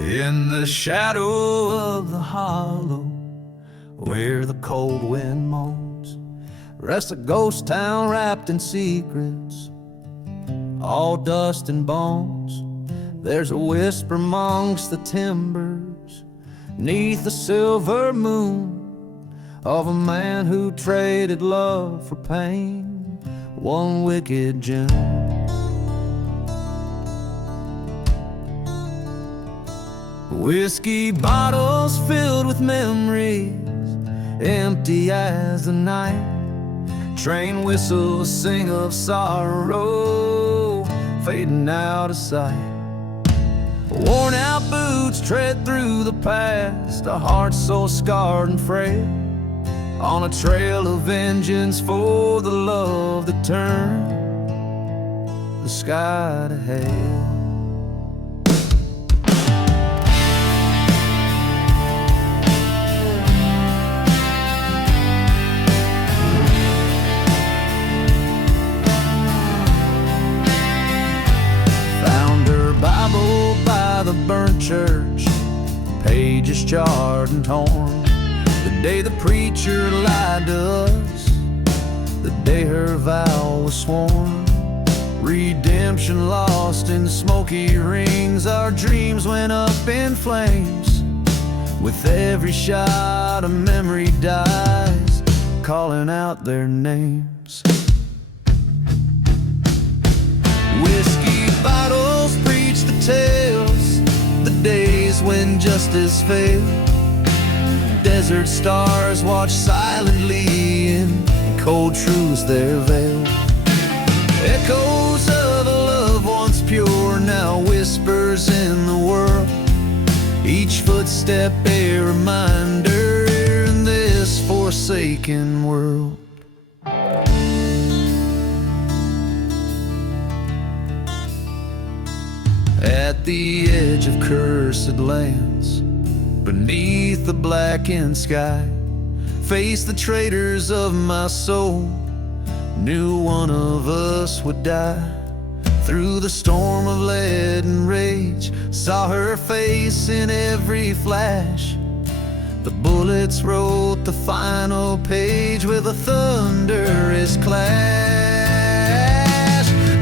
In the shadow of the hollow, where the cold wind moans, rests a ghost town wrapped in secrets, all dust and bones. There's a whisper amongst the timbers, neath the silver moon, of a man who traded love for pain, one wicked June. Whiskey bottles filled with memories, empty as the night. Train whistles sing of sorrow, fading out of sight. Worn out boots tread through the past, a heart so scarred and frail, on a trail of vengeance for the love that turned the sky to hell. Bible by the burnt church, pages charred and torn. The day the preacher lied to us, the day her vow was sworn. Redemption lost in the smoky rings, our dreams went up in flames. With every shot a memory dies, calling out their names. Whiskey bottles preach the tales, the days when justice failed. Desert stars watch silently in cold truths their veil. Echoes of a love once pure now whispers in the world, each footstep a reminder in this forsaken world. At the edge of cursed lands, beneath the blackened sky, face the traitors of my soul, knew one of us would die. Through the storm of lead and rage, saw her face in every flash. The bullets wrote the final page with a thunderous clash.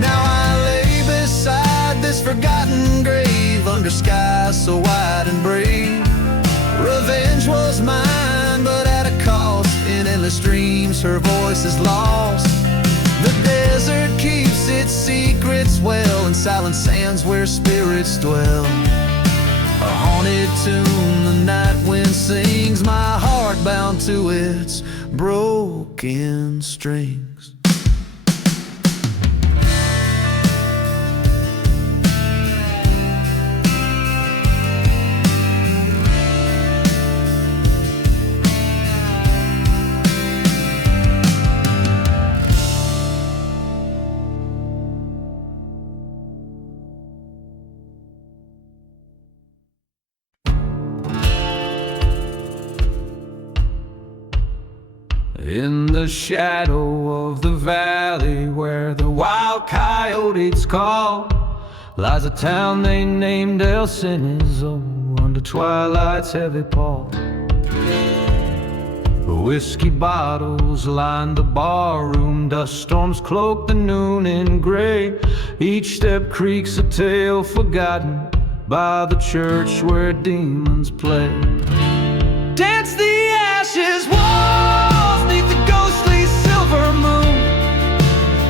Now I lay beside this forgotten grave, under skies so wide and brave. Revenge was mine, but at a cost. In endless dreams her voice is lost. The desert keeps its secrets well, in silent sands where spirits dwell. A haunted tune the night wind sings, my heart bound to its broken strings. In the shadow of the valley where the wild coyotes call, lies a town they named El Cenizo, under twilight's heavy pall. Whiskey bottles line the barroom, dust storms cloak the noon in gray. Each step creaks a tale forgotten by the church where demons play. Dance the ashes walls neath the ghostly silver moon,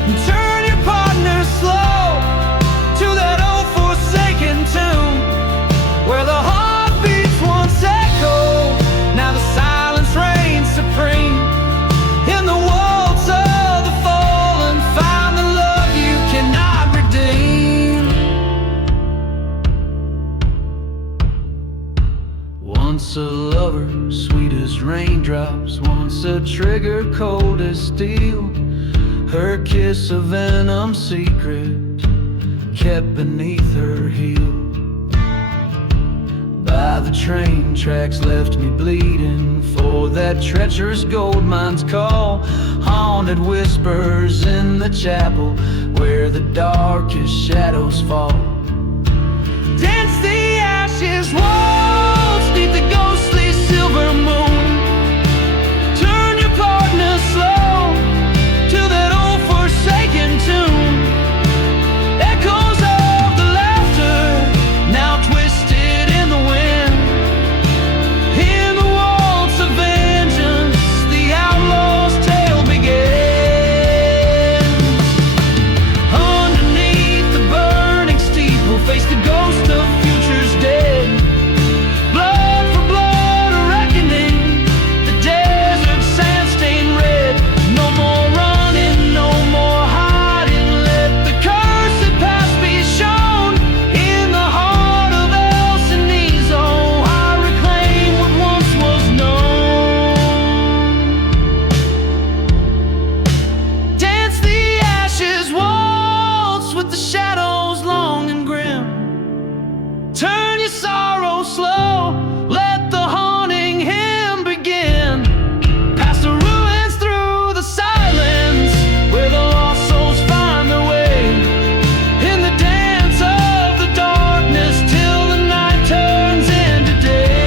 and turn your partner slow to that old forsaken tune, where the heartbeats once echoed, now the silence reigns supreme. In the waltz of the fallen, find the love you cannot redeem. Once a lover, sweet as raindrops, once a trigger cold as steel, her kiss a venom secret kept beneath her heel. By the train tracks left me bleeding, for that treacherous gold mine's call. Haunted whispers in the chapel where the darkest shadows fall. Dance the ashes ashes waltz neath the ghostly silver moon. Turn your partner slow to that old forsaken tune. Echoes of the laughter now twisted in the wind. In the waltz of vengeance, the outlaw's tale begins. Underneath the burning steeple, face the ghost of futures dead. Blood for blood, a reckoning, the desert sand stained red. No more running, no more hiding. Let the cursed past be shown. In the heart of El Cenizo, I reclaim what once was known. Dance the ashes, waltz with the shadows long and grim. Turn your sorrow slow, let the haunting hymn begin. Past the ruins, through the silence, where the lost souls find their way. In the dance of the darkness, till the night turns into day.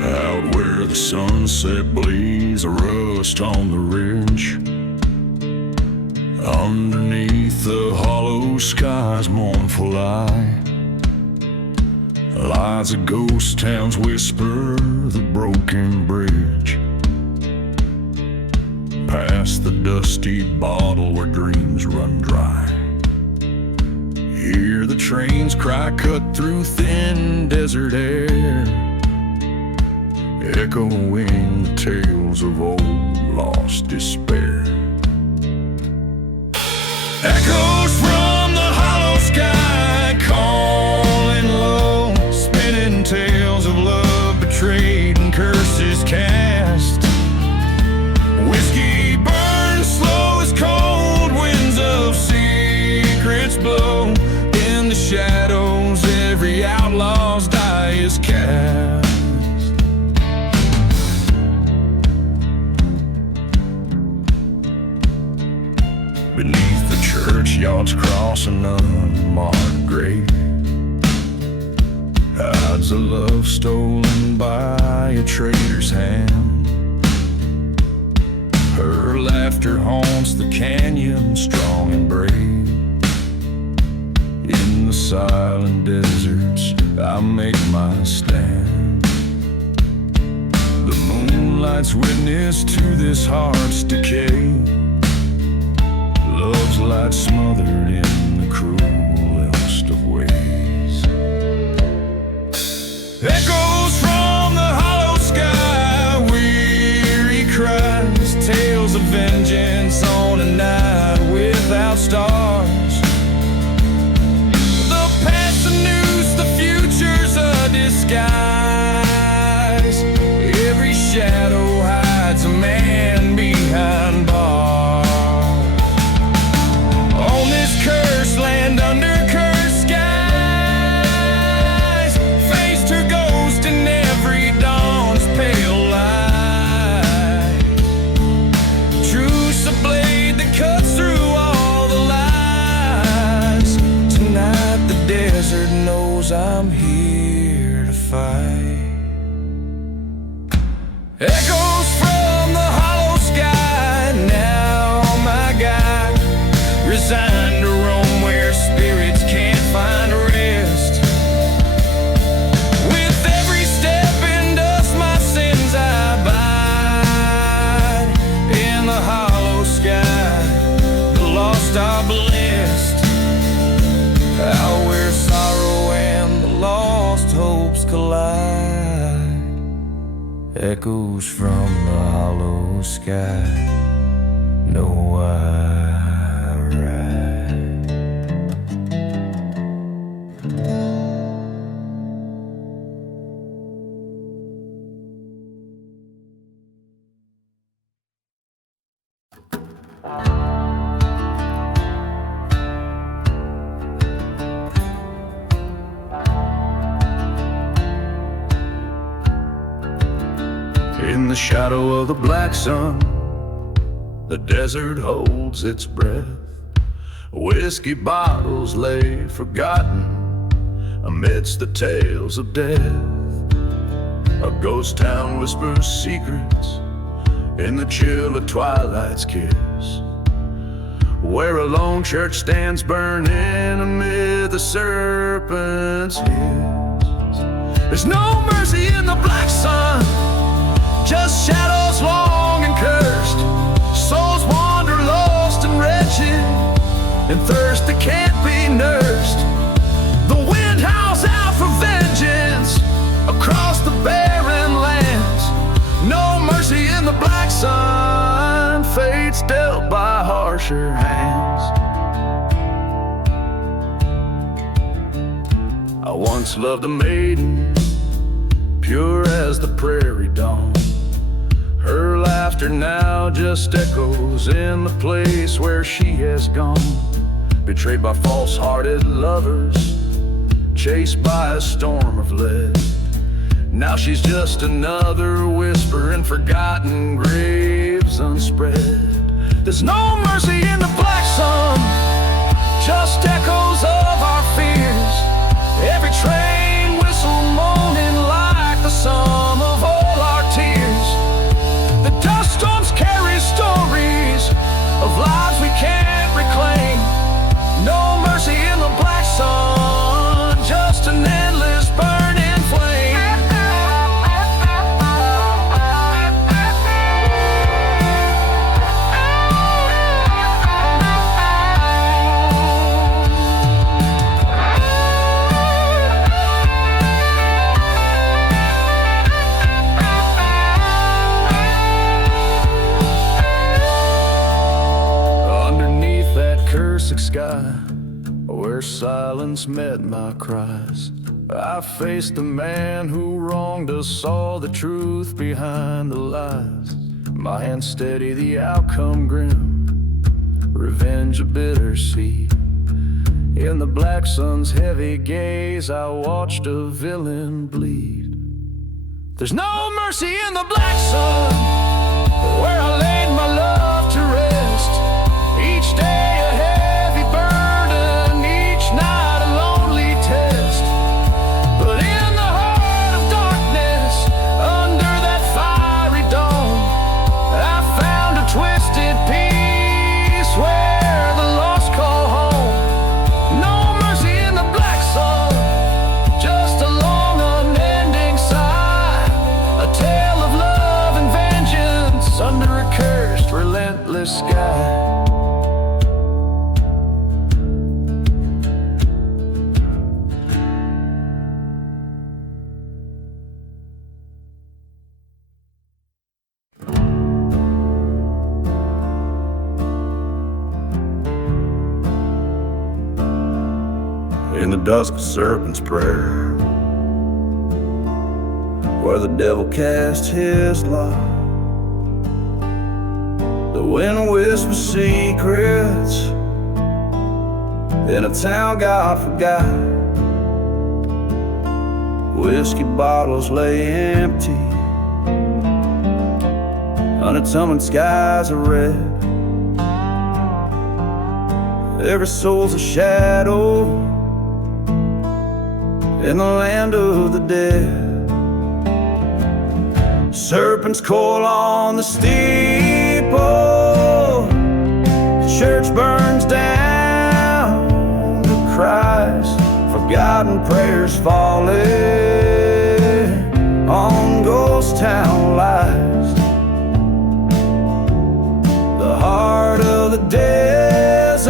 Out where the sunset blaze a rust on the ridge, underneath the hollow sky's mournful eye, lies a ghost town's whisper, the broken bridge. Past the dusty bottle where dreams run dry, hear the train's cry cut through thin desert air, echoing the tales of old lost despair. Echoes from the hollow sky calling low, spinning tales of love betrayed and curses cast. Whiskey burns slow as cold winds of secrets blow. In the shadows every outlaw's die is cast. Beneath the churchyard's cross, an unmarked grave hides a love stolen by a traitor's hand. Her laughter haunts the canyon, strong and brave. In the silent deserts, I make my stand. The moonlight's witness to this heart's decay. Love's light smothered in the cruelest of ways. Echoes from the hollow sky, weary cries, tales of vengeance on a night without stars. The past a noose, the future's a disguise. Every shadow hides a man behind bars. On this cursed land under cursed skies, faced her ghost in every dawn's pale light. Truce a blade that cuts through all the lies. Tonight the desert knows I'm here to fight. Echoes from the hollow sky, now my guide, resigned to roam where spirits can't find rest. With every step in dust my sins I bide. In the hollow sky, the lost are blessed. Out where sorrow and the lost hopes collide. Echoes from the hollow sky, know I ride. In the shadow of the black sun, the desert holds its breath. Whiskey bottles lay forgotten amidst the tales of death. A ghost town whispers secrets in the chill of twilight's kiss, where a lone church stands burning amid the serpent's hiss. There's no mercy in the black sun, just shadows long and cursed. Souls wander lost and wretched, and thirst that can't be nursed. The wind howls out for vengeance across the barren lands. No mercy in the black sun, fate's dealt by harsher hands. I once loved a maiden, pure as the prairie dawn. Her laughter now just echoes in the place where she has gone. Betrayed by false-hearted lovers, chased by a storm of lead. Now she's just another whisper in forgotten graves unspread. There's no mercy in the black sun, just echoes of our fears. Every train whistle moaning like the sum of all our tears. The dust storms carry stories of lives we can't reclaim. No mercy in the black sun, just an endless burning flame. Underneath that cursed sky, where silence met my cries, I faced the man who wronged us, saw the truth behind the lies. My hand steady, the outcome grim, revenge a bitter seed. In the black sun's heavy gaze, I watched a villain bleed. There's no mercy in the black sun, where I laid my love to rest. Each day a heavy burden, each night a lonely test. But in the heart of darkness, under that fiery dome, I found a twisted peace where the lost call home. No mercy in the black sun, just a long unending sigh. A tale of love and vengeance under a cursed, relentless sky. In the dusk of serpent's prayer, where the devil cast his lot, the wind whispers secrets in a town God forgot. Whiskey bottles lay empty, unatoned skies are red. Every soul's a shadow in the land of the dead. Serpents coil on the steeple, the church burns down to cries, forgotten prayers falling on ghost town lies. The heart of the desert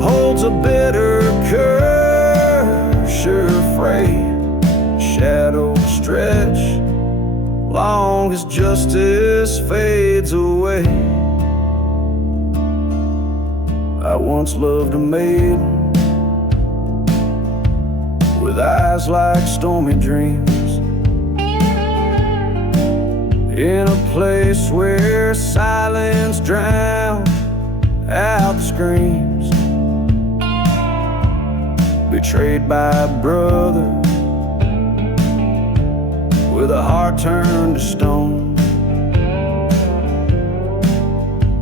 holds a bitter curse, sure afraid shadows stretch long as justice fades away. I once loved a maiden with eyes like stormy dreams, in a place where silence drowned out the screams. Betrayed by a brother with a heart turned to stone.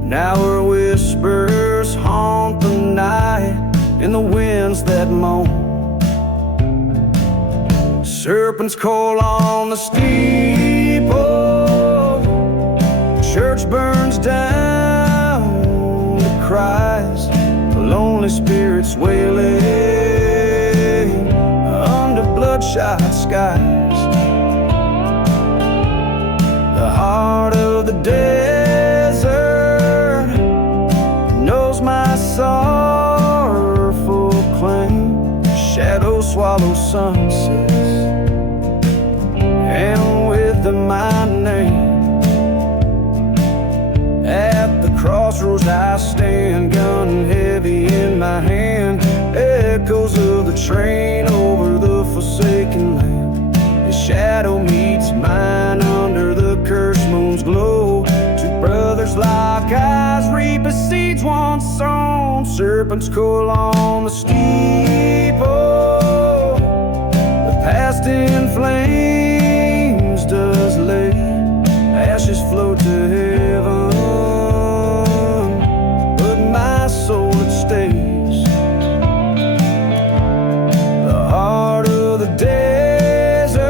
Now her whispers haunt the night in the winds that moan. Serpents call on the steeple, church burns down, the cries, the lonely spirits wailing under bloodshot skies. The heart of the desert knows my sorrowful claim. Shadows swallow sunsets, and with them my name. At the crossroads I stand, gun heavy in my hand. Echoes of the train over the forsaken land. His shadow meets mine under the cursed moon's glow. Two brothers lock eyes, reap the seeds once sown. Serpents coil on the steeple, the past in flames does lay. Ashes float to heaven, but my soul it stays. The heart of the desert,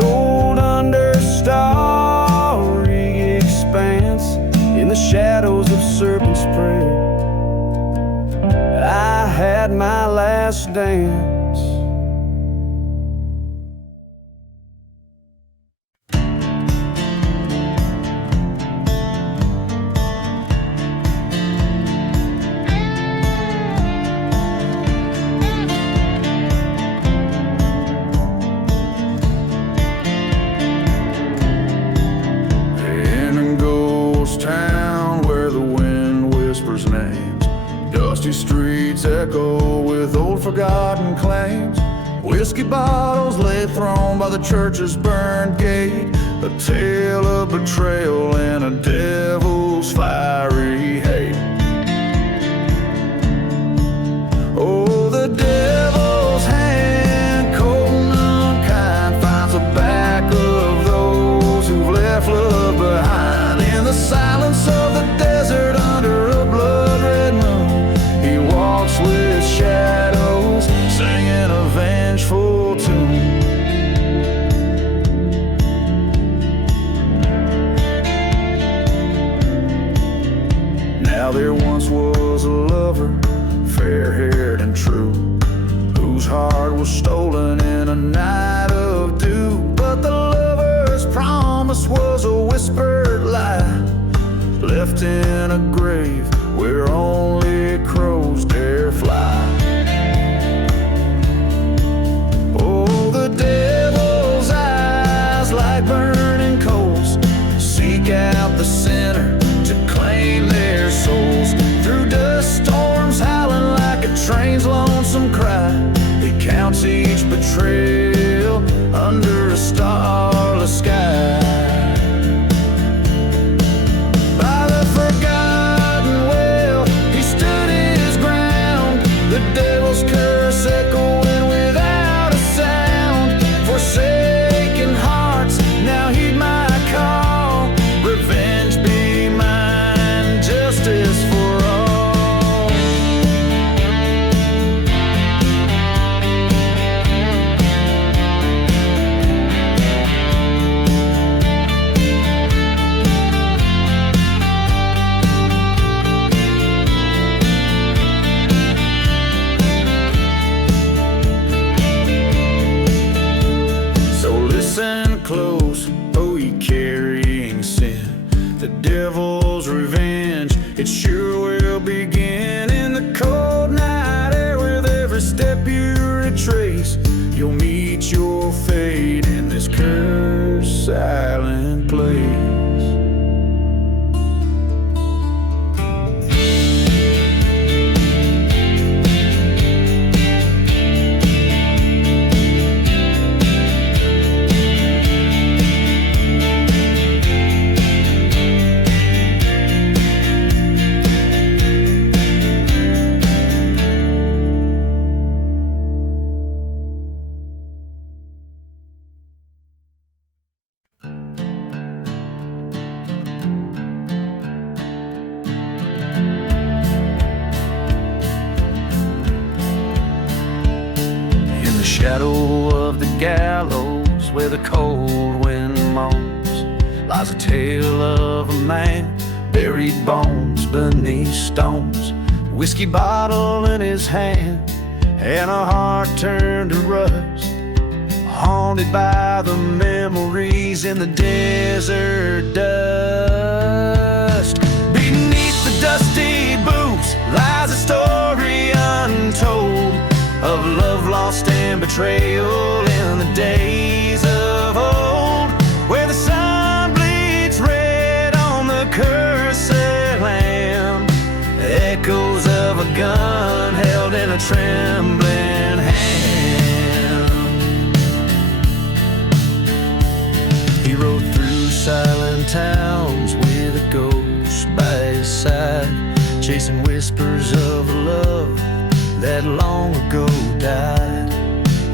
cold under starry expanse. In the shadows of serpent's prayer, I had my last dance. Streets echo with old forgotten claims. Whiskey bottles lay thrown by the church's burned gate. A tale of betrayal and a devil's fiery hate. Oh, the devil's hand, cold and unkind, finds the back of those who've left love behind. In the silence of the desert under a blood-red moon, with shadows singing a vengeful tune. Now there once was a lover, fair-haired and true, whose heart was stolen in a night of dew. But the lover's promise was a whispered lie, left in a grave where only crows dare fly. Oh, the devil's eyes like burning coals seek out the sinner to claim their souls. Through dust storms howling like a train's lonesome cry, he counts each betrayal under a starless sky. The devil's curse echoing without a sound. Forsaken hearts, now heed my call. Revenge be mine, justice for all. Close, oh ye carrying sin. The devil's revenge, it sure will begin. In the cold night air, with every step you retrace, you'll meet your fate in this cursed silent place. shadow of the gallows where the cold wind moans lies a tale of a man, buried bones beneath stones, whiskey bottle in his hand, and a heart turned to rust, haunted by the memories in the desert dust. Beneath the dusty boots lies a story untold of love lost and betrayal in the days of old, where the sun bleeds red on the cursed land, echoes of a gun held in a trembling hand. He rode through silent towns with a ghost by his side, chasing whispers of love that long ago died.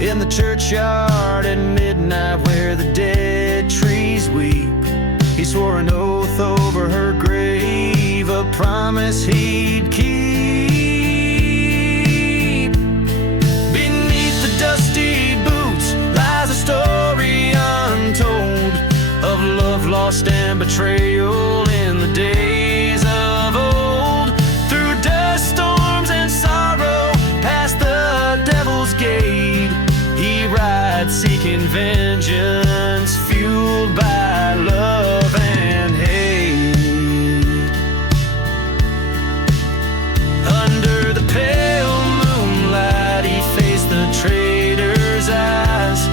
In the churchyard at midnight where the dead trees weep, he swore an oath over her grave, a promise he'd keep. Beneath the dusty boots lies a story untold of love lost and betrayal in the days of old. Through dust storms and sorrow, past the devil's gate, he rides seeking vengeance, fueled by love and hate. Under the pale moonlight, he faced the traitor's eyes,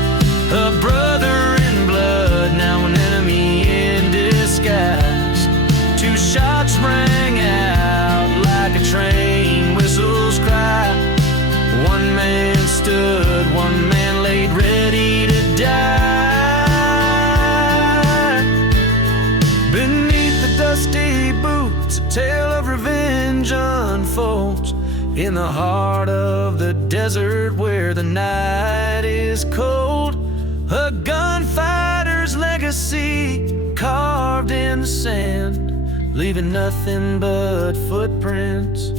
a brother in blood, now an enemy in disguise. Two shots rang out like a train whistle's cry. One man stood, one man laid ready to die. Beneath the dusty boots, a tale of revenge unfolds in the heart of the desert where the night is cold. A gunfighter's legacy carved in the sand, leaving nothing but footprints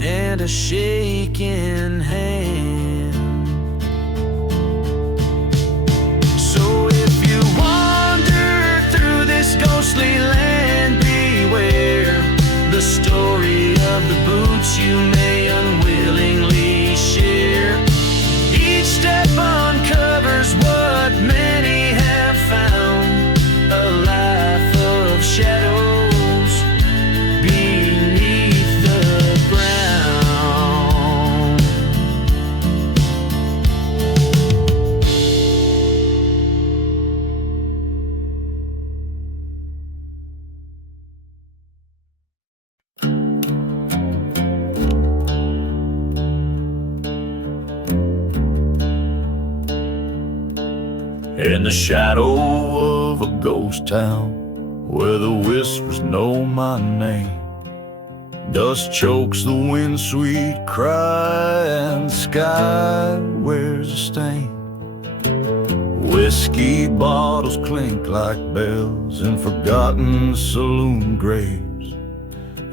and a shaking hand. So if you wander through this ghostly land, beware the story of the boots you may unwillingly share. Each step uncovers what many have found, a life of shadows beneath the ground. In the shadow of a ghost town where the whispers know my name, dust chokes the wind, sweet cry, and the sky wears a stain. Whiskey bottles clink like bells in forgotten saloon graves.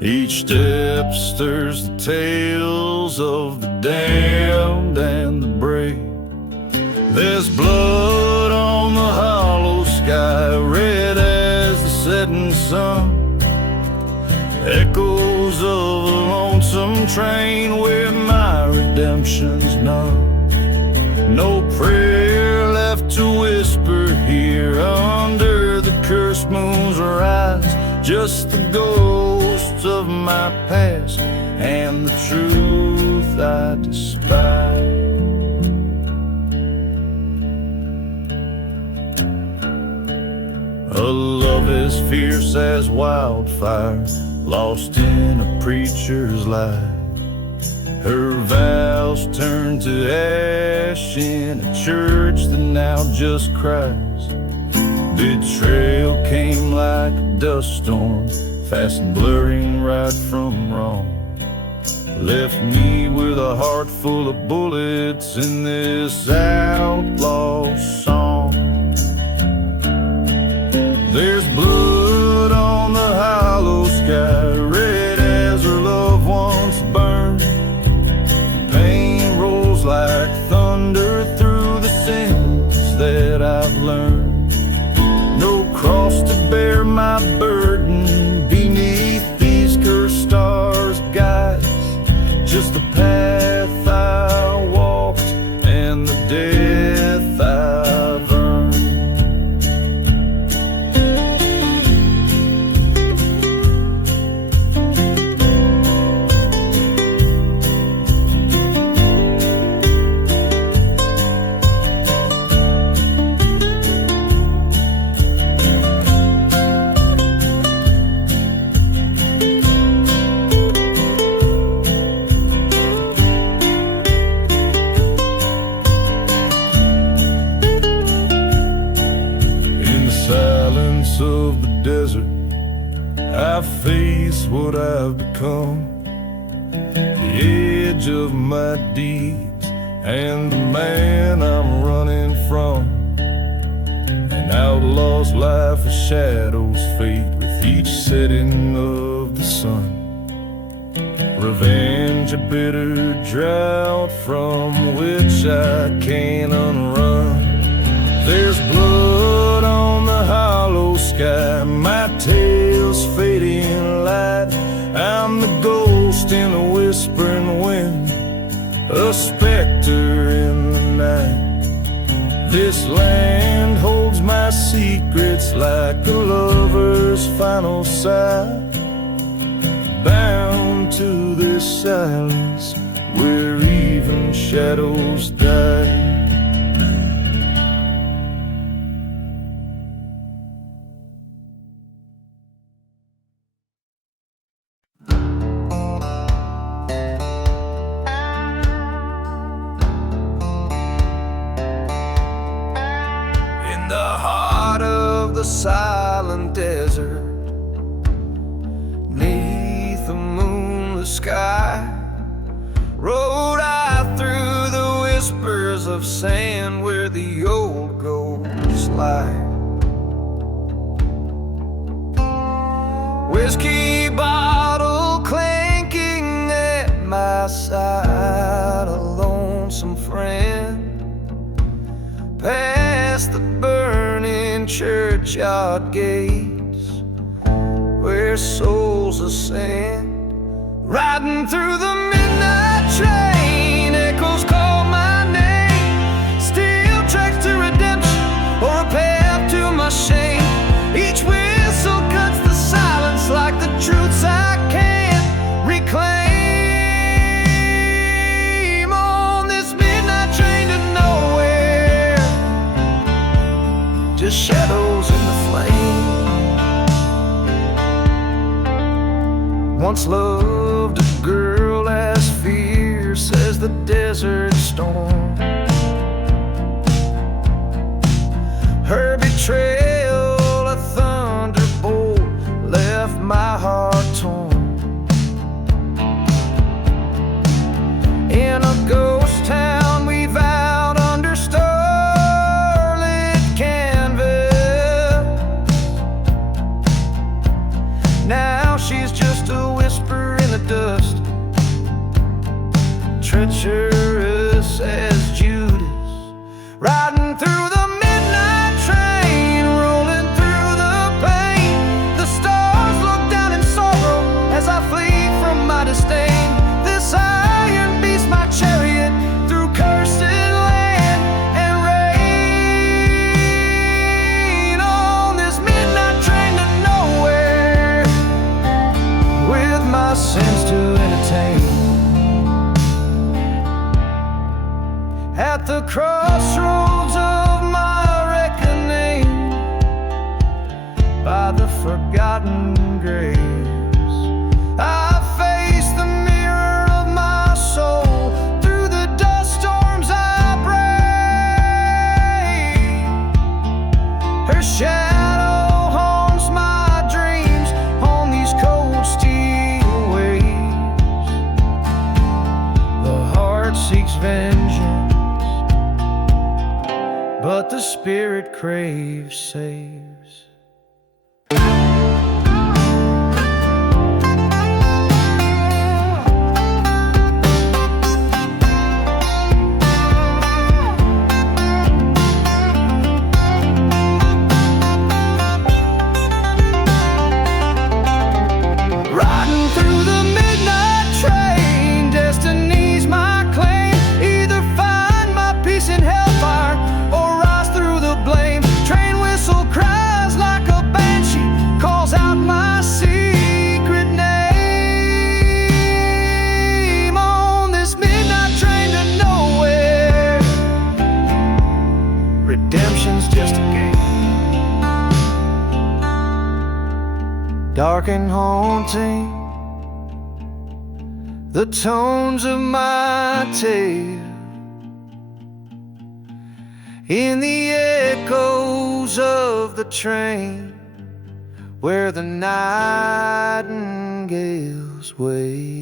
Each step stirs the tales of the damned and the brave. There's blood on the hollow sky, red as the setting sun, echoes of a lonesome train where my redemption's none. No prayer left to whisper here under the cursed moon's rise, just the ghosts of my past and the truth I despise. A love as fierce as wildfire, lost in a preacher's life. Her vows turned to ash in a church that now just cries. Betrayal came like a dust storm, fast and blurring right from wrong. Left me with a heart full of bullets in this outlaw song. There's blood on the hollow sky, red as her loved ones burned. Pain rolls like thunder burden beneath these cursed stars, guides just the path I walked and the death I've earned. Of the desert, I face what I've become, the edge of my deeds and the man I'm running from. An outlaw's life, a shadow's fate with each setting of the sun. Revenge, a bitter drought from which I can't unrun. There's blood on the hollow sky, my tale's fading light. I'm the ghost in the whispering wind, a specter in the night. This land holds my secrets like a lover's final sigh, bound to this silence where even shadows die. The silent desert, neath the moonlit sky, rode I through the whispers of sand where the old ghosts lie. Whiskey bottle clanking at my side, a lonesome friend past the burning churchyard gates where souls ascend. Riding through the midnight train, echoes call my name, still tracks to redemption or a path to my shame. Each whistle cuts the silence like the truths I can't reclaim. On this midnight train to nowhere, just shadows in the flame. Once loved a girl as fierce as the desert storm. Her betrayal, a thunderbolt, left my heart torn. In a ghost town we vowed under starlit canvas. Now she's just a whisper in the dust, treacherous as Judas. Riding through the midnight train, rolling through the pain. The stars look down in sorrow as I flee from my disdain. This iron beast, my chariot, through cursed land and rain. On this midnight train to nowhere, with my sins to entertain. At the crossroads of my reckoning, by the forgotten graves, I face the mirror of my soul. Through the dust storms I pray. Her shadow haunts my dreams on these cold steel waves. The heart seeks vengeance, but the spirit craves saves. dark and haunting, the tones of my tale in the echoes of the train where the nightingales wail.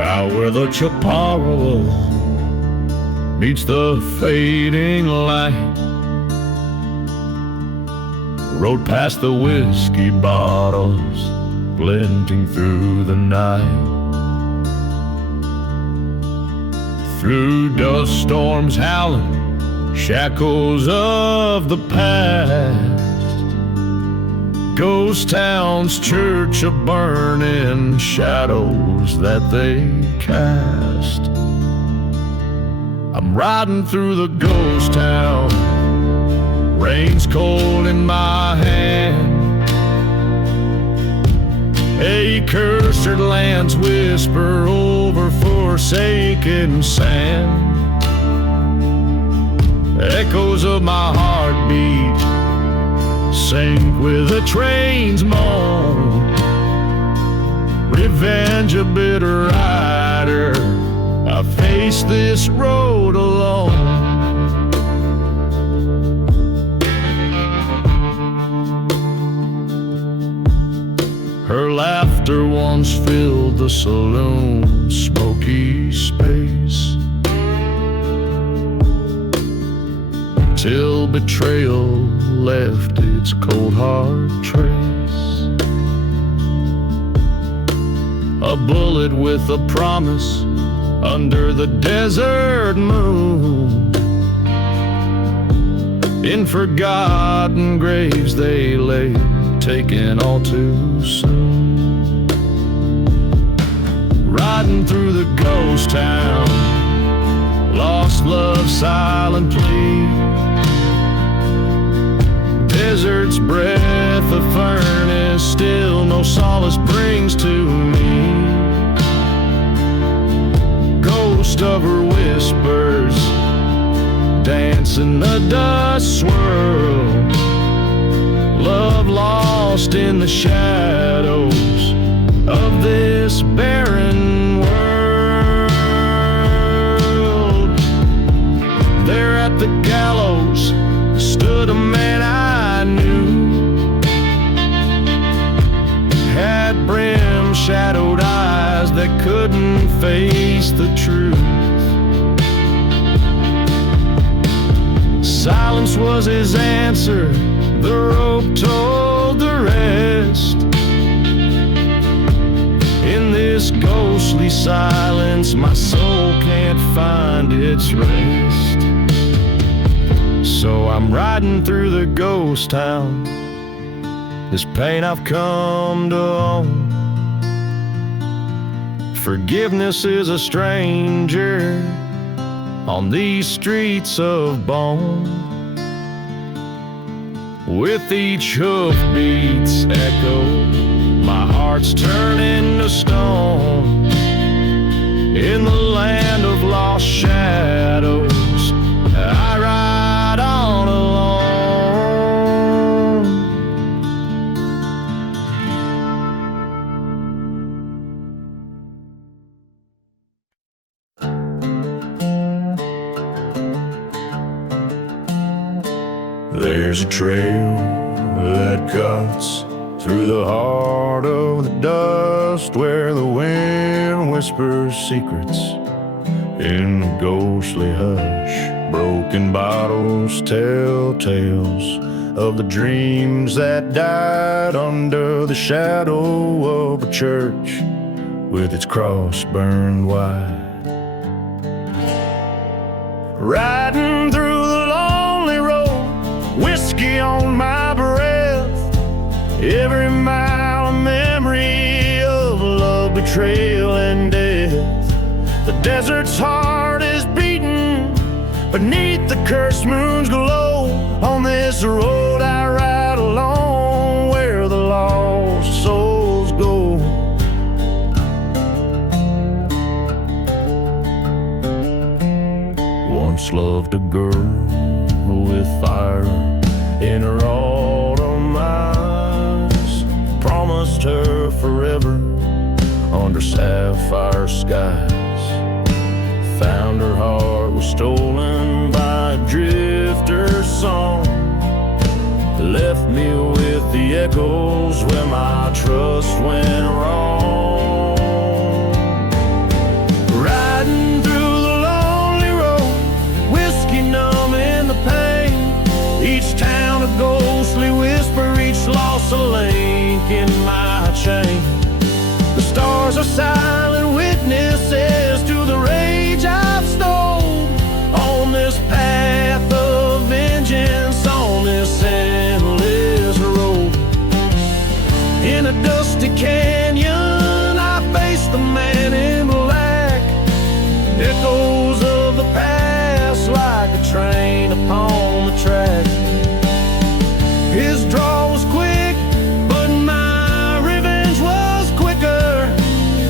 Out where the chaparral meets the fading light, rode past the whiskey bottles glinting through the night, through dust storms howling, shackles of the past, ghost towns, church of burning shadows that they cast. I'm riding through the ghost town, rain's cold in my hand, accursed lands whisper over forsaken sand, echoes of my heartbeat sink with a train's moan, revenge a bitter rider, I face this road alone. Her laughter once filled the saloon, smoky space, till betrayal left its cold hard trace. A bullet with a promise under the desert moon, in forgotten graves they lay, taken all too soon. Riding through the ghost town, lost love's silent plea, desert's breath, a furnace still no solace brings to me. Ghost of her whispers dance in the dust swirl, love lost in the shadows of this barren world. There at the gallows stood a man I knew, had brim shadowed eyes that couldn't face the truth. Silence was his answer, the rope told the rest. In this ghostly silence, my soul can't find its rest. So I'm riding through the ghost town, this pain I've come to own. Forgiveness is a stranger on these streets of bone. With each hoofbeat's echo, my heart's turning to stone. In the land of lost shadows, I ride on alone. There's a trail that cuts through the heart of the dust, where the wind whispers secrets in the ghostly hush. Broken bottles tell tales of the dreams that died under the shadow of a church with its cross burned wide. Riding through the lonely road, whiskey on my breath, every mile a memory of love, betrayal, and death. The desert's heart is beating beneath the cursed moon's glow. On this road I ride alone, where the lost souls go. once loved a girl with fire in her autumn eyes. Promised her forever under sapphire skies. Found her heart was stolen by a drifter's song. Left me with the echoes where my trust went wrong. Riding through the lonely road, whiskey numbing the pain. Each town a ghostly whisper, each loss a link in my chain. The stars are silent witnesses to the rage I've stole. On this path of vengeance, on this endless road. In a dusty canyon, I face the man in black. Echoes of the past like a train upon the track. His draw was quick, but my revenge was quicker.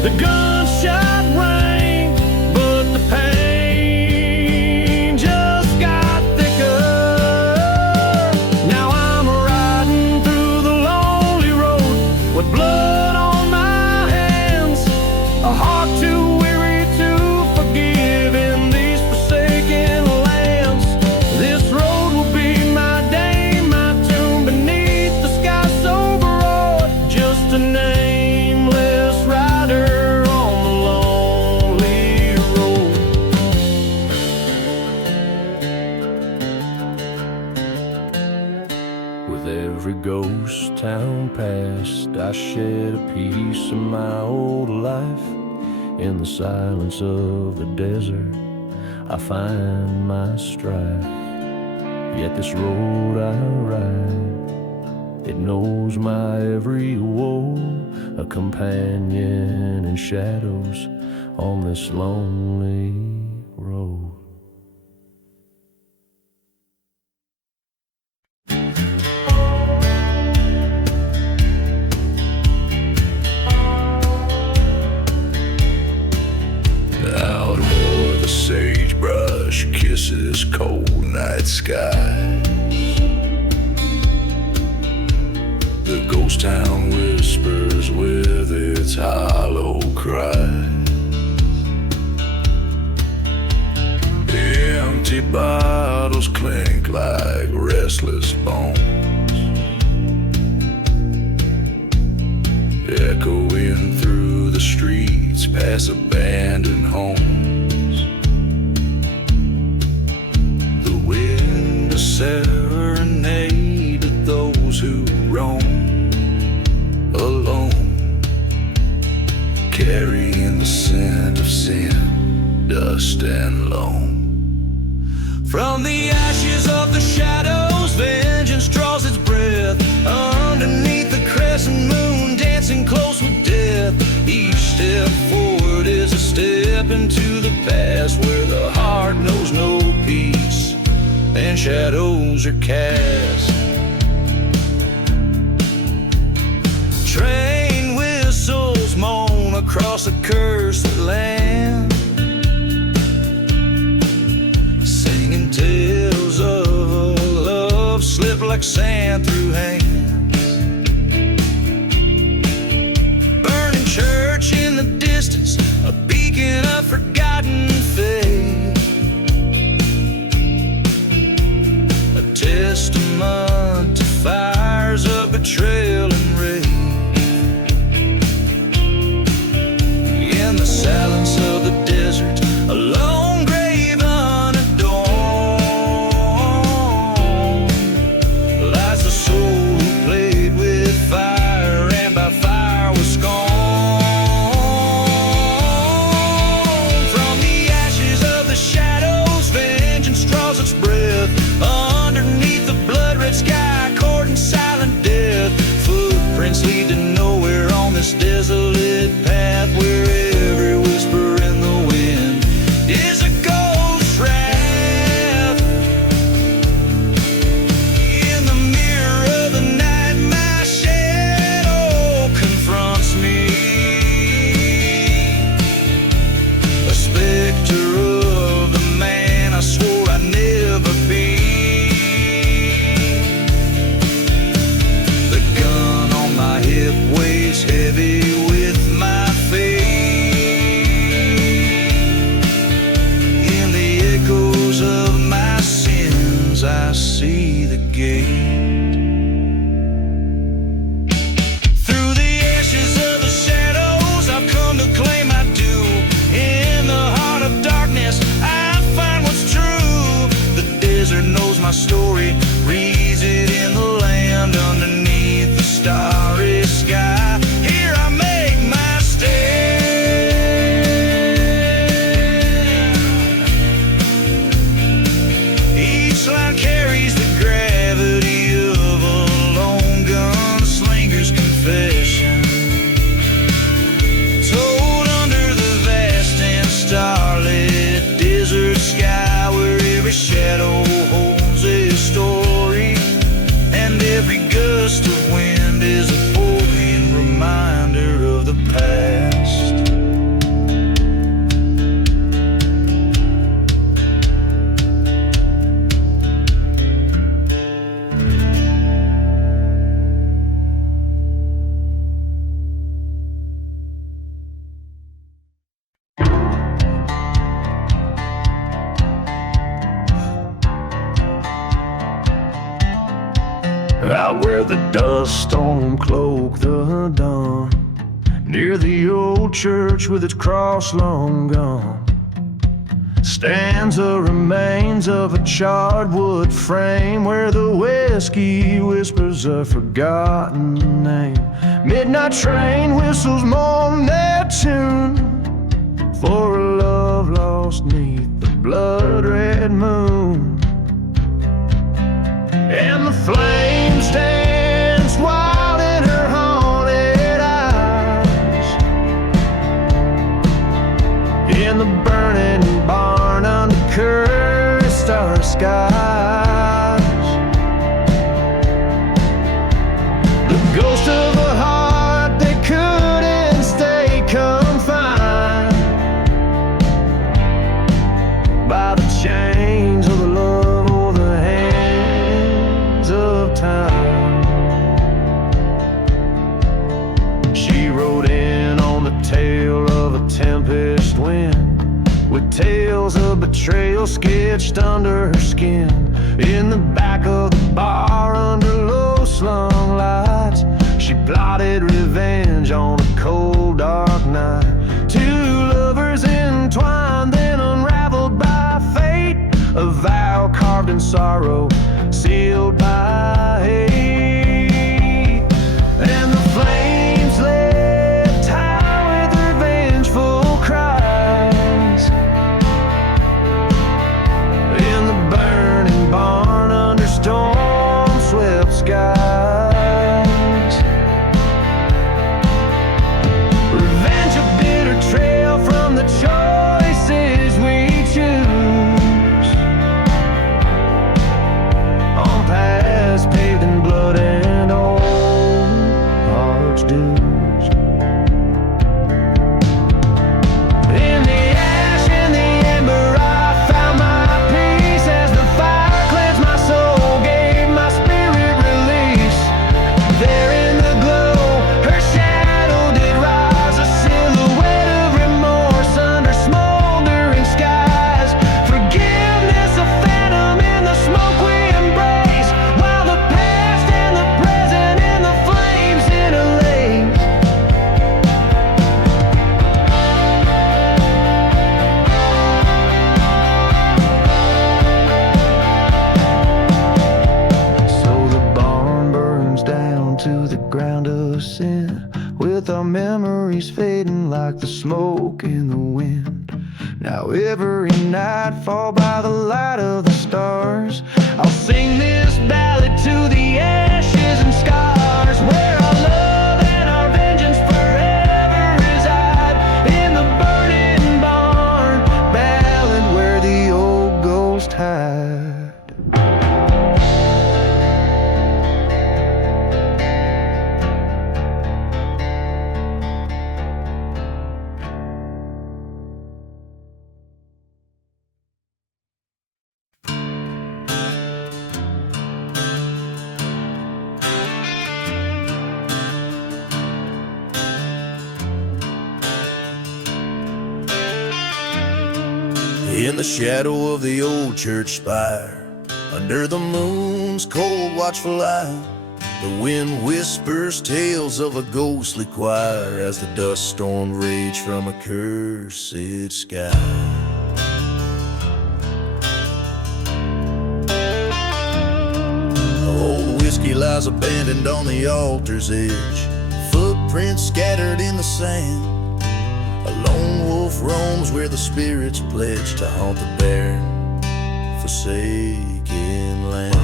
The gunshot rang, but the pain just got thicker. Now I'm riding through the lonely road with blood on my hands, a heart too weary to forgive in these forsaken lands. This road will be my day, my tomb beneath the sky so broad. Just a nameless rider on the lonely road. With every ghost town passed, I shed a piece of my old life. In the silence of the desert, I find my strife. Yet this road I ride, it knows my every woe, a companion in shadows on this lonely road. Out o'er the sagebrush kisses cold night skies. The ghost town whispers with its hollow cry. Empty bottles clink like restless bones, echoing through the streets past abandoned homes. The wind a serenade to those who roam alone, carrying the scent of sin, dust and loam. From the ashes of the shadows, vengeance draws its breath. Underneath the crescent moon, dancing close with death. Each step forward is a step into the past, where the heart knows no peace and shadows are cast. Train whistles moan across a cursed land, singing tales of love slip like sand through hands. Burning church in the distance, a beacon of forgotten faith, a testament to fires of betrayal and rage. In the silence of the desert, a lone grave unadorned, lies the soul who out where the dust storm cloaked the dawn, near the old church with its cross long gone, stands the remains of a charred wood frame where the whiskey whispers a forgotten name. Midnight train whistles moonlit tune for a love lost neath the blood-red moon. And the flames dance wild in her haunted eyes, in the burning barn under cursed star skies. The ghost of a heart that couldn't stay confined by the chains of the love or the hands of time. She rode in on the tail of a tempest wind, with tales of betrayal sketched under her skin. In the back of the bar under low slung lights, she plotted revenge on a cold dark night. Two lovers entwined, then unraveled by fate, a vow carved in sorrow, sealed by hate. And the flames lift high with revengeful cries, in the burning barn under storm-swept skies. Revenge, a bitter trail from the choices we choose, on paths paved in blood and old hearts' dues. In the ash, in the ember, I found my peace as the fire cleansed my soul, gave my spirit release. There in the glow, her shadow did rise, a silhouette of remorse under smoldering skies. Forgiveness, a phantom in the smoke we embrace, while the past and the present in the flames interlace. So the barn burns down to the ground of sin, with our memories fading like the smoke in the wind. Now every nightfall by the light of the stars, I'll sing this ballad to the ashes and scars, where our love and our vengeance forever reside, in the burning barn, ballad where the old ghost hide. In the shadow of the old church spire, under the moon's cold watchful eye, the wind whispers tales of a ghostly choir as the dust storm raged from a cursed sky. Old whiskey lies abandoned on the altar's edge, footprints scattered in the sand. A lone wolf roams where the spirits pledge to haunt the barren, forsaken land.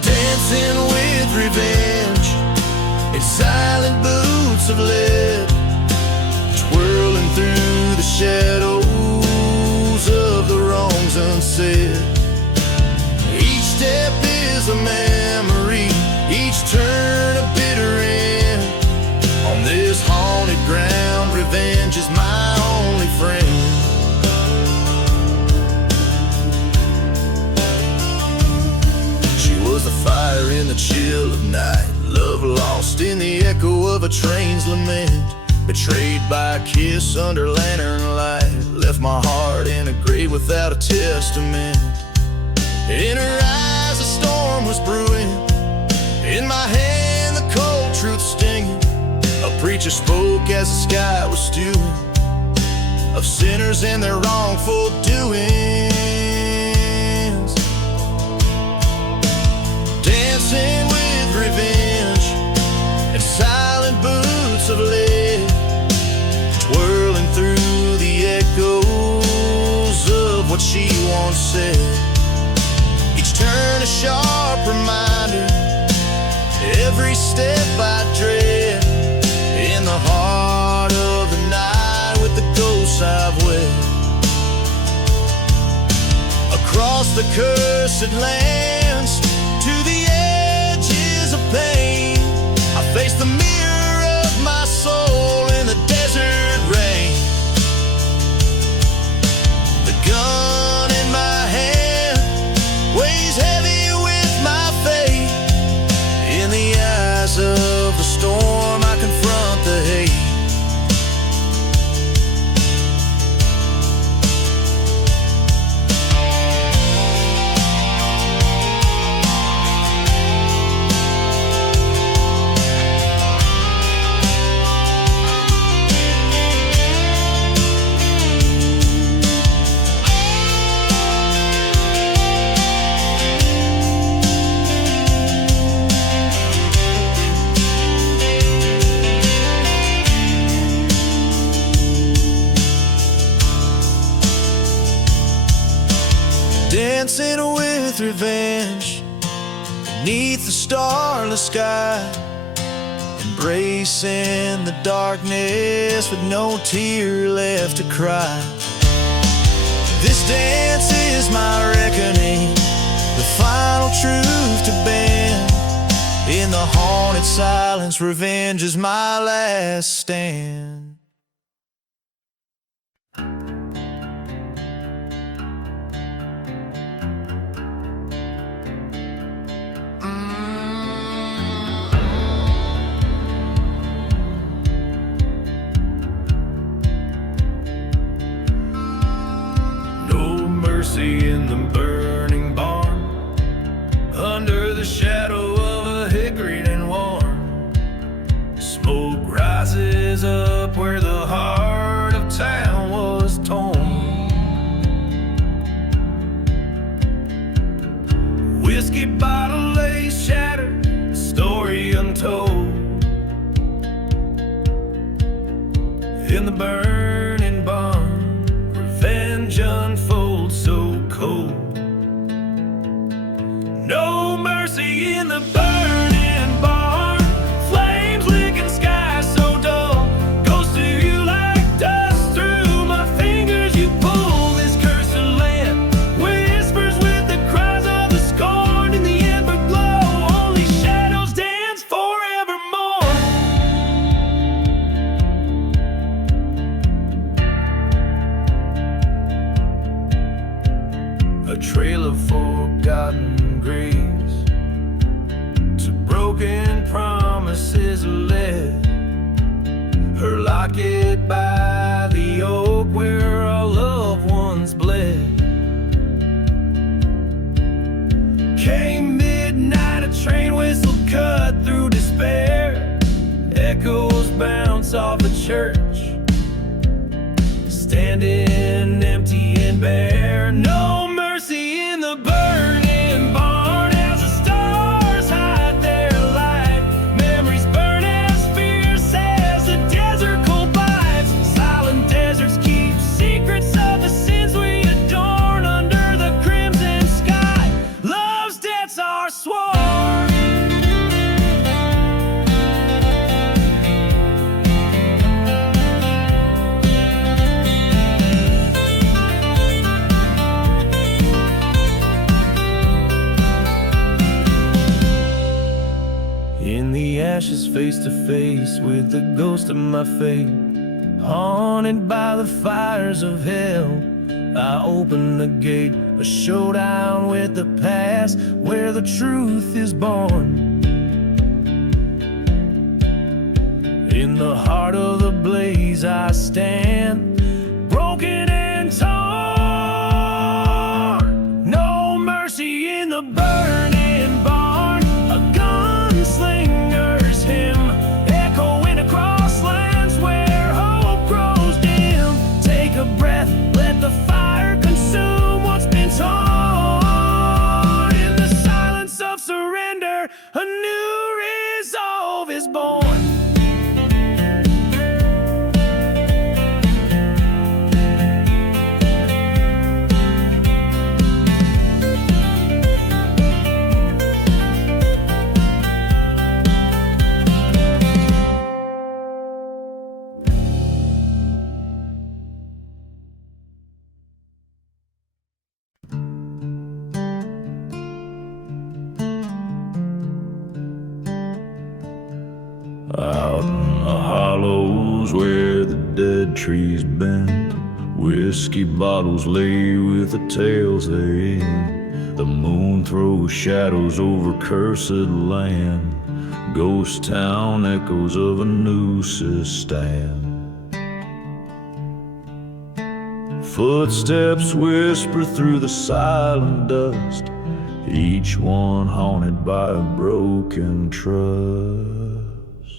Dancing with revenge in silent boots of lead, twirling through the shadows of the wrongs unsaid. Each step is a memory, each turn a bitter end. On this haunted ground, revenge is my only friend. She was the fire in the chill of night, love lost in the echo of a train's lament. Betrayed by a kiss under lantern light, left my heart in a grave without a testament. In her eyes a storm was brewing, in my hand the cold truth stinging. A preacher spoke as the sky was stewing, of sinners and their wrongful doings. Dancing with revenge and silent boots of lead, twirling through the echoes of what she once said. Each turn a sharp reminder, every step I tread, in the heart of the night with the ghosts I've wed. Across the cursed lands, to the edges of pain, I face the mirror of my soul in the desert rain. The gun in my hand weighs heavy with my fate. In the eyes of the storm I confront the hate. Dancing with revenge beneath the starless sky, embracing the darkness with no tear left to cry. This dance is my reckoning, the final truth to bend. In the haunted silence, revenge is my last stand. In the burning barn, under the shadow of a hickory and warm, smoke rises up where the heart of town was torn. Whiskey bottle lay shattered, story untold. In the burning barn, revenge unfolds so cold. No mercy in the burning barn, flames licking sky so dull. Goes to you like dust through my fingers. You pull this cursed land, whispers with the cries of the scorned. In the ember glow, only shadows dance forevermore. A trail of forgotten graves, to broken promises led. Her locket by the oak where our loved ones bled. Came midnight, a train whistle cut through despair. Echoes bounce off a church, standing empty and bare. No mercy in the burning barn, as the stars hide their light. Memories burn as fierce as the desert cold bites. Silent deserts keep secrets of the sins we adorn under the crimson sky. Love's debts are sworn. In the ashes, face to face with the ghost of my fate, haunted by the fires of hell. I open the gate, a showdown with the past, where the truth is born. In the heart of the blaze, stand, broken and torn. No mercy in the burning barn. A gunslinger's hymn, echoing across lands where hope grows dim. Take a breath, let the fire consume what's been torn. In the silence of surrender, a new resolve is born. Out in the hollows where the dead trees bend, whiskey bottles lay with the tails therein. The moon throws shadows over cursed land, ghost town echoes of a noose's stand. Footsteps whisper through the silent dust, each one haunted by a broken trust.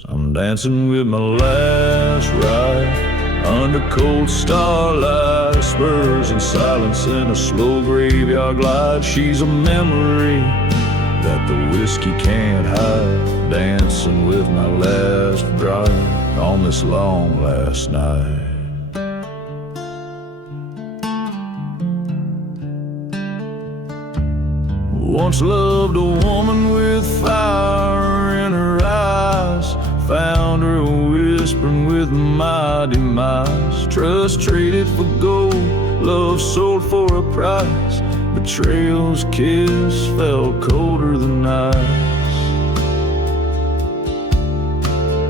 I'm dancing with my last ride under cold starlight, spurs and silence in a slow graveyard glide. She's a memory that the whiskey can't hide, dancing with my last drive on this long last night. Once loved a woman with fire in her eyes, found her whispering with my demise. Trust traded for gold, love sold for a price. Betrayal's kiss felt colder than ice.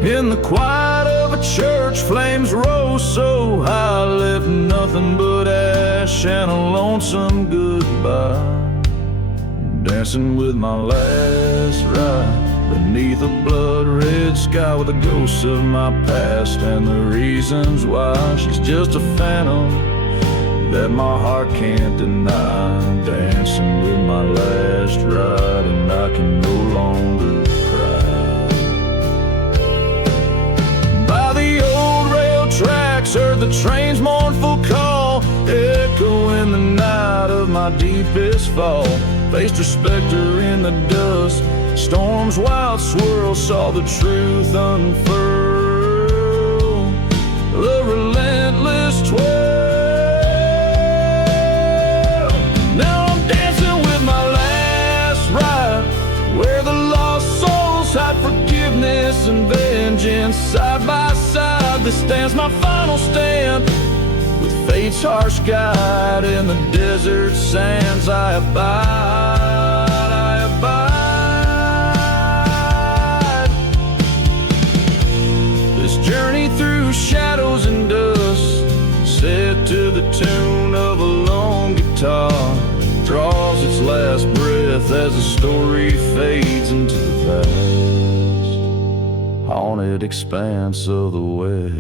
In the quiet of a church, flames rose so high, left nothing but ash and a lonesome goodbye. Dancing with my last ride beneath a blood-red sky, with the ghosts of my past and the reasons why. She's just a phantom that my heart can't deny. Dancing with my last ride and I can no longer cry. By the old rail tracks, heard the train's mournful call, echo in the night of my deepest fall. Faced her specter in the dust, storm's wild swirl, saw the truth unfurl. The relentless twirl. Now I'm dancing with my last ride, where the lost souls hide forgiveness and vengeance. Side by side, this stands my final stand, with fate's harsh guide in the desert sands. I abide, I abide. This journey through shadows and dust, set to the tune of a lone guitar, draws its last breath as the story fades into the vast, haunted expanse of the West.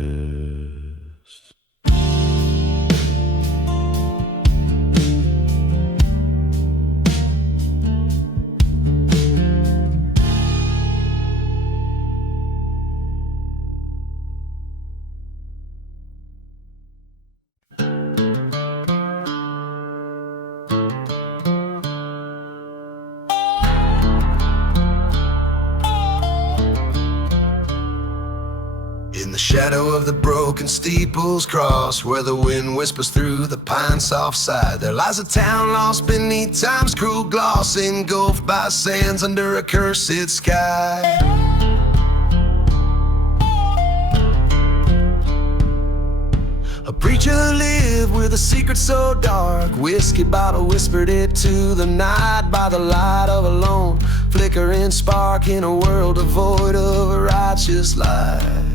Shadow of the broken steeples cross, where the wind whispers through the pine soft side, there lies a town lost beneath time's cruel gloss, engulfed by sands under a cursed sky. A preacher lived with a secret so dark, whiskey bottle whispered it to the night, by the light of a lone flickering spark in a world devoid of a righteous light.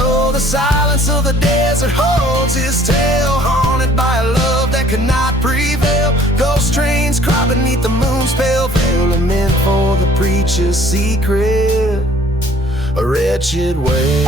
Oh, the silence of the desert holds his tale, haunted by a love that could not prevail. Ghost trains cry beneath the moon's pale veil, are meant for the preacher's secret, a wretched way.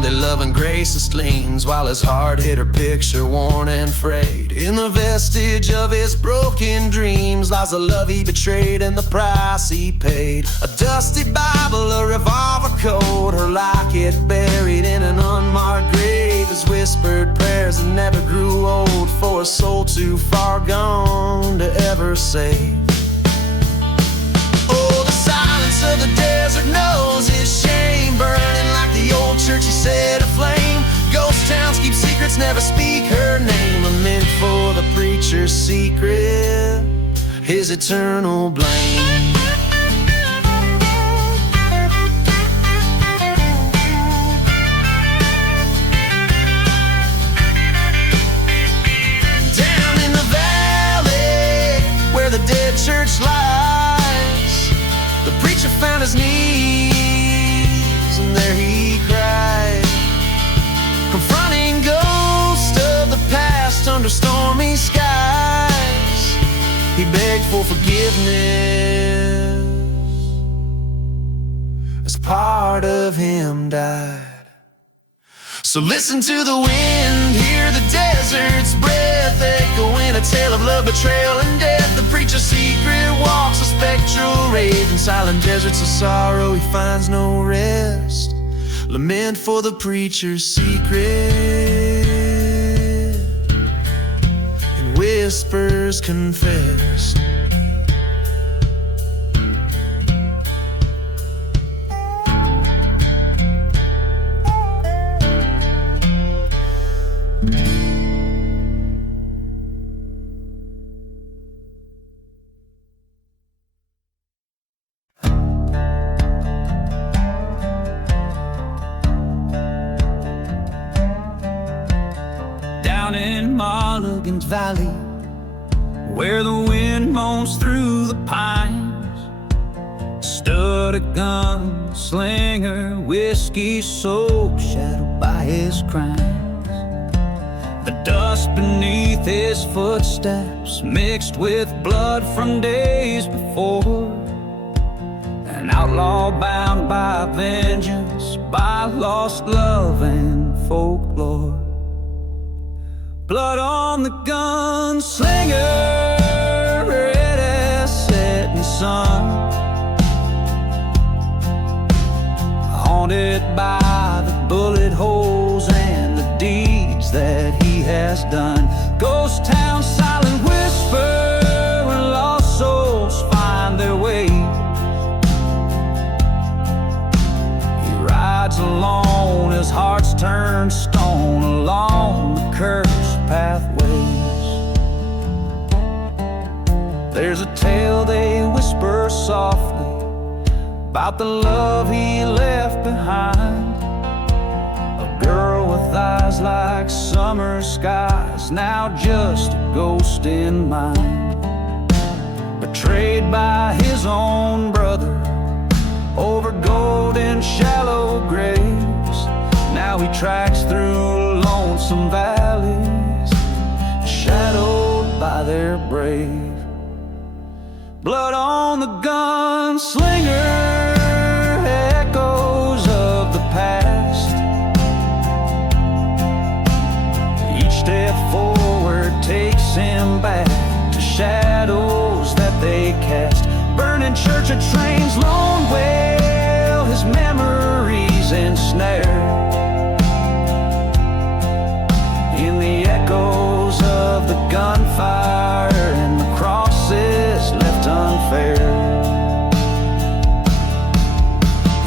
Sunday loving gracious leans, while his hard hit her picture worn and frayed. In the vestige of his broken dreams lies the love he betrayed and the price he paid. A dusty Bible, a revolver code, her locket buried in an unmarked grave. His whispered prayers that never grew old for a soul too far gone to ever save. Oh, the silence of the desert knows his shame, burning like the old church he set aflame. Ghost towns keep secrets, never speak her name. A meant for the preacher's secret, his eternal blame. Down in the valley where the dead church lies, the preacher found his knees, and there he cried, confronting ghosts of the past under stormy skies. He begged for forgiveness as part of him died. So listen to the wind, hear the desert's breath, echoing a tale of love, betrayal, and death. The preacher's secret walks a spectral rave in silent deserts of sorrow. He finds no rest. Lament for the preacher's secret, and whispers confess. In Mulligan's Valley, where the wind moans through the pines, stood a gunslinger, whiskey-soaked, shadowed by his crimes. The dust beneath his footsteps mixed with blood from days before, an outlaw bound by vengeance, by lost love and folklore. Blood on the gunslinger, red as setting sun, haunted by the bullet holes and the deeds that he has done. Ghost town, silent whisper, where lost souls find their way. He rides alone, his heart's turned stone, along the cursed pathways. There's a tale they whisper softly about the love he left behind. A girl with eyes like summer skies, now just a ghost in mind. Betrayed by his own brother over golden shallow graves, now he tracks through lonesome valleys, shadowed by their brave. Blood on the gunslinger, echoes of the past. Each step forward takes him back to shadows that they cast. Burning church of trains, lone wail, his memories ensnared in the echoes of the gunfire and the crosses left unfair.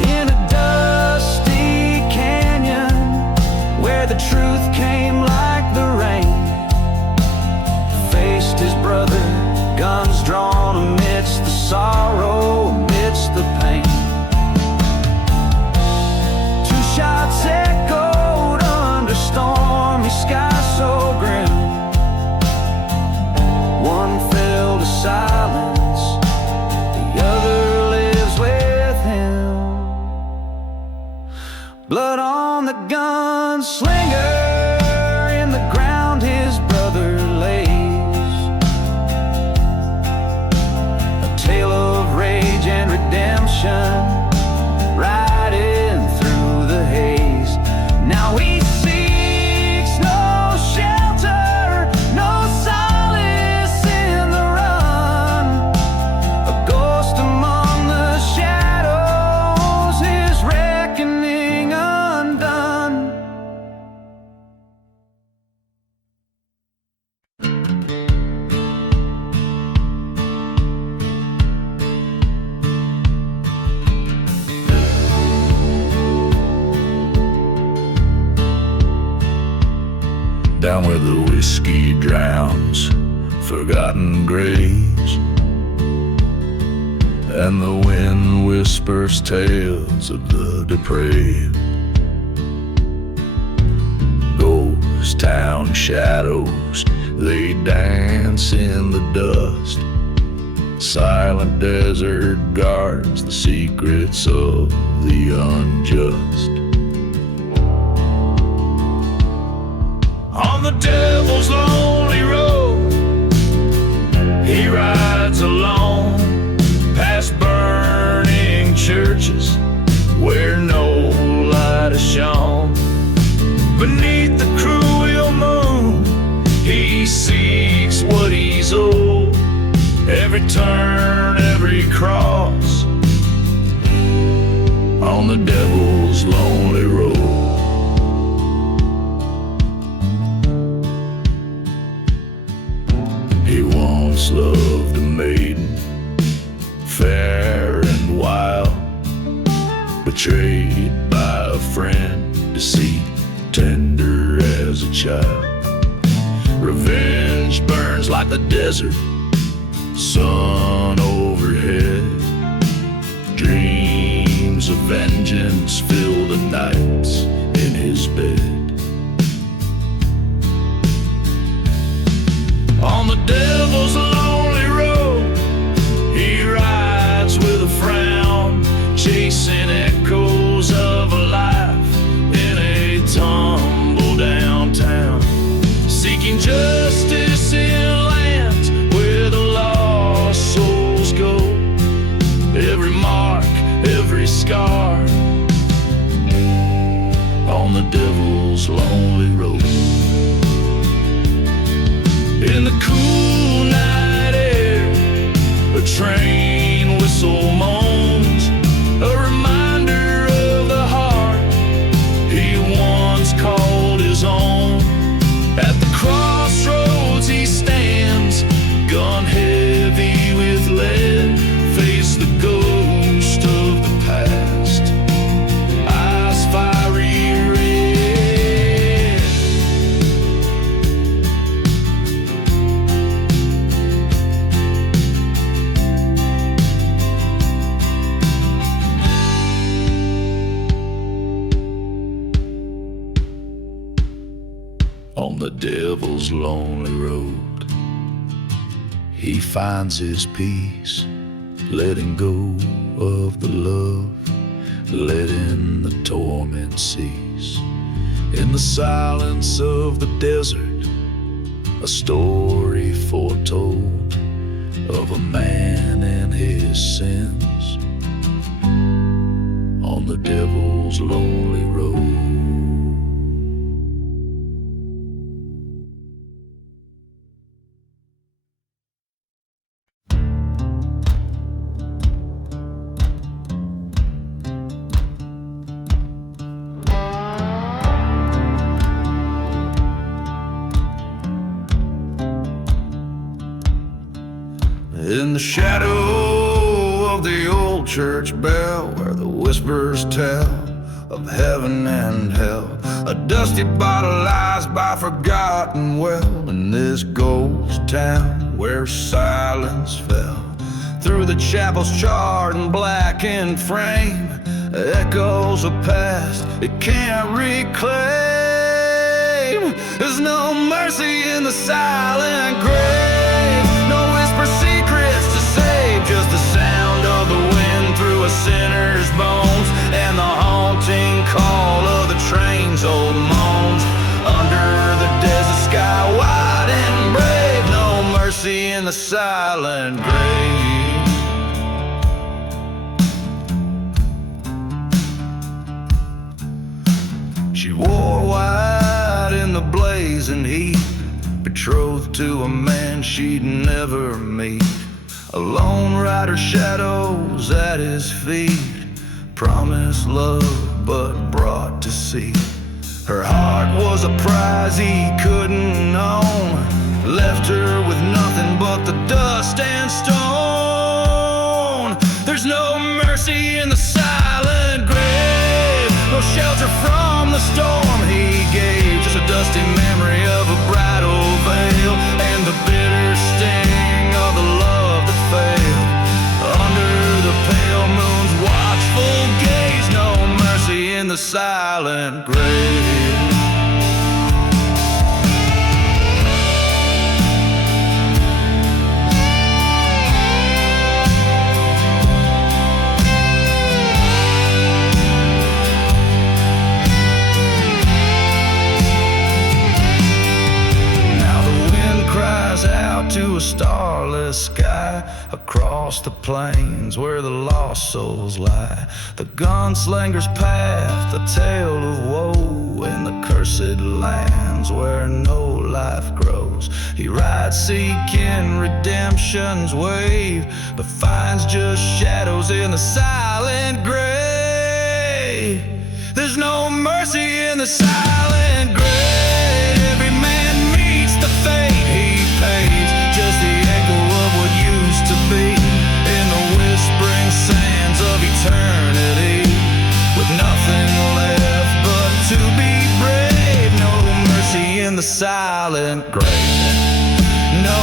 In a dusty canyon where the truth came like the rain, faced his brother, guns drawn amidst the sorrow, amidst the pain. Two shots echoed under stormy skies so grim. One fell to silence, the other lives with him. Blood on the gunslinger, in the ground his brother lays. A tale of rage and redemption, riding through the haze. down where the whiskey drowns forgotten graves, and the wind whispers tales of the depraved. Ghost town shadows, they dance in the dust. Silent desert guards the secrets of the unjust. On the devil's lonely road, he rides alone, past burning churches where no light is shone. Beneath the cruel moon, he seeks what he's owed. Every turn, every cross, on the devil's lonely road. He once loved a maiden, fair and wild, betrayed by a friend, deceit tender as a child. Revenge burns like the desert, sun overhead. Dreams of vengeance fill the nights in his bed. On the devil's lonely road, he rides with a frown, chasing echoes of a life in a tumble downtown, seeking justice in lands where the lost souls go. Every mark, every scar, on the devil's lonely road. In the cool night air, a train whistle moans, a reminder of the heart he once called his own. At the crossroads he stands, gun heavy with lead, face the ghost of the past, eyes fiery red. On the devil's lonely road, he finds his peace, letting go of the love, letting the torment cease. In the silence of the desert, a story foretold of a man and his sins, on the devil's lonely road. In the shadow of the old church bell, where the whispers tell of heaven and hell, a dusty bottle lies by forgotten well. In this ghost town where silence fell, through the chapel's charred and blackened frame, echoes of past it can't reclaim. There's no mercy in the silent grave, no whisper secrets to save, just the sound of the wind through a sinner's bones, and the haunting call of the train's old moans. Under the desert sky wide and brave, no mercy in the silent grave. She wore white in the blazing heat, betrothed to a man she'd never meet. A lone rider shadows at his feet, promised love but brought deceit. Her heart was a prize he couldn't own, left her with nothing but the dust and stone. There's no mercy in the silent grave, no shelter from the storm he gave, just a dusty memory of a silent grave. Out to a starless sky, across the plains where the lost souls lie. The gunslinger's path, the tale of woe, in the cursed lands where no life grows. He rides seeking redemption's wave, but finds just shadows in the silent grave. There's no mercy in the silent grave. Every man meets the fate he pays, just the echo of what used to be, in the whispering sands of eternity, with nothing left but to be brave. No mercy in the silent grave. No